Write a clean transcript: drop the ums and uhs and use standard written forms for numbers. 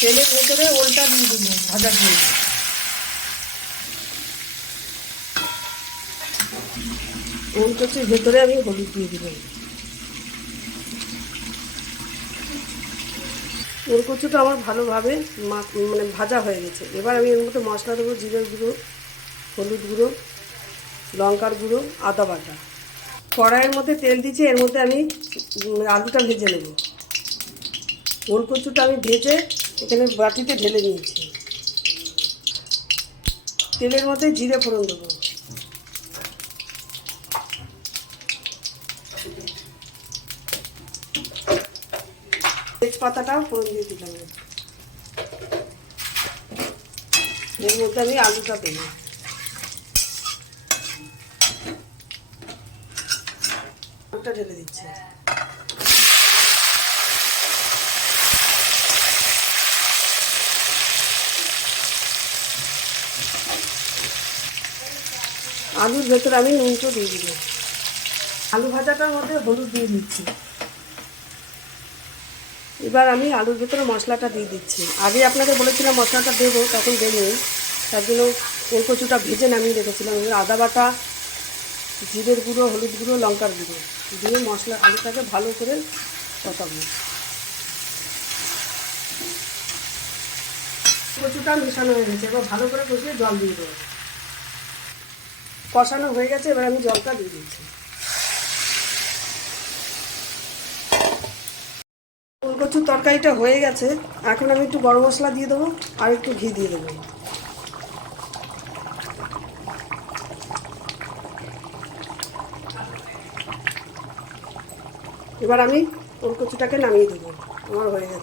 তেলের ভেতরে ওলটা দিয়ে দিলাম ভাজার জন্য। ওল কচুর ভেতরে আমি হলুদ দিয়ে দিলাম। ওল কচুটা আমার ভালোভাবে মানে ভাজা হয়ে গেছে। এবার আমি এর মধ্যে মশলা দেবো, জিরের গুঁড়ো, হলুদ গুঁড়ো, লঙ্কার গুঁড়ো, আদা বাটা। কড়াইয়ের মধ্যে তেল দিচ্ছি, এর মধ্যে আমি আলুটা ভেজে নেব। ওল কচুটা আমি ভেজে এখানে বাটিতে ঢেলে নিয়েছি। তেলের মধ্যে জিরে ফোড়ন দেবো, তেজপাতাটাও ফোড়ন দিয়ে দিলাম। এর মধ্যে আমি আলুটা দেবো। আলুটা ঢেলে দিচ্ছি। আলুর ভেতরে আমি নুনটা দিয়ে দিব। আলু ভাজাটার মধ্যে হলুদ দিয়ে দিচ্ছি। এবার আমি আলুর ভেতরে মশলাটা দিয়ে দিচ্ছি। আগে আপনাদের বলেছিলাম মশলাটা দেবো, তখন দেবো, তার জন্য ওল কচুটা ভেজে নামিয়ে রেখেছিলাম। এবার আদা বাটা, জিরের গুঁড়ো, হলুদ গুঁড়ো, লঙ্কার গুঁড়ো দিয়ে মশলা আলুটাকে ভালো করে কষাবো। কচুটা মেশানো হয়ে গেছে, এবার ভালো করে কষিয়ে জল দিয়ে দেবো। কষানো হয়ে গেছে, এবার আমি জলটা দিয়ে দিচ্ছি। ওল কচুর তরকারিটা হয়ে গেছে, এখন আমি একটু গরম মশলা দিয়ে দেবো আর একটু ঘি দিয়ে দেবো। এবার আমি ওল কচুটাকে নামিয়ে দেবো। আমার হয়ে গেছে।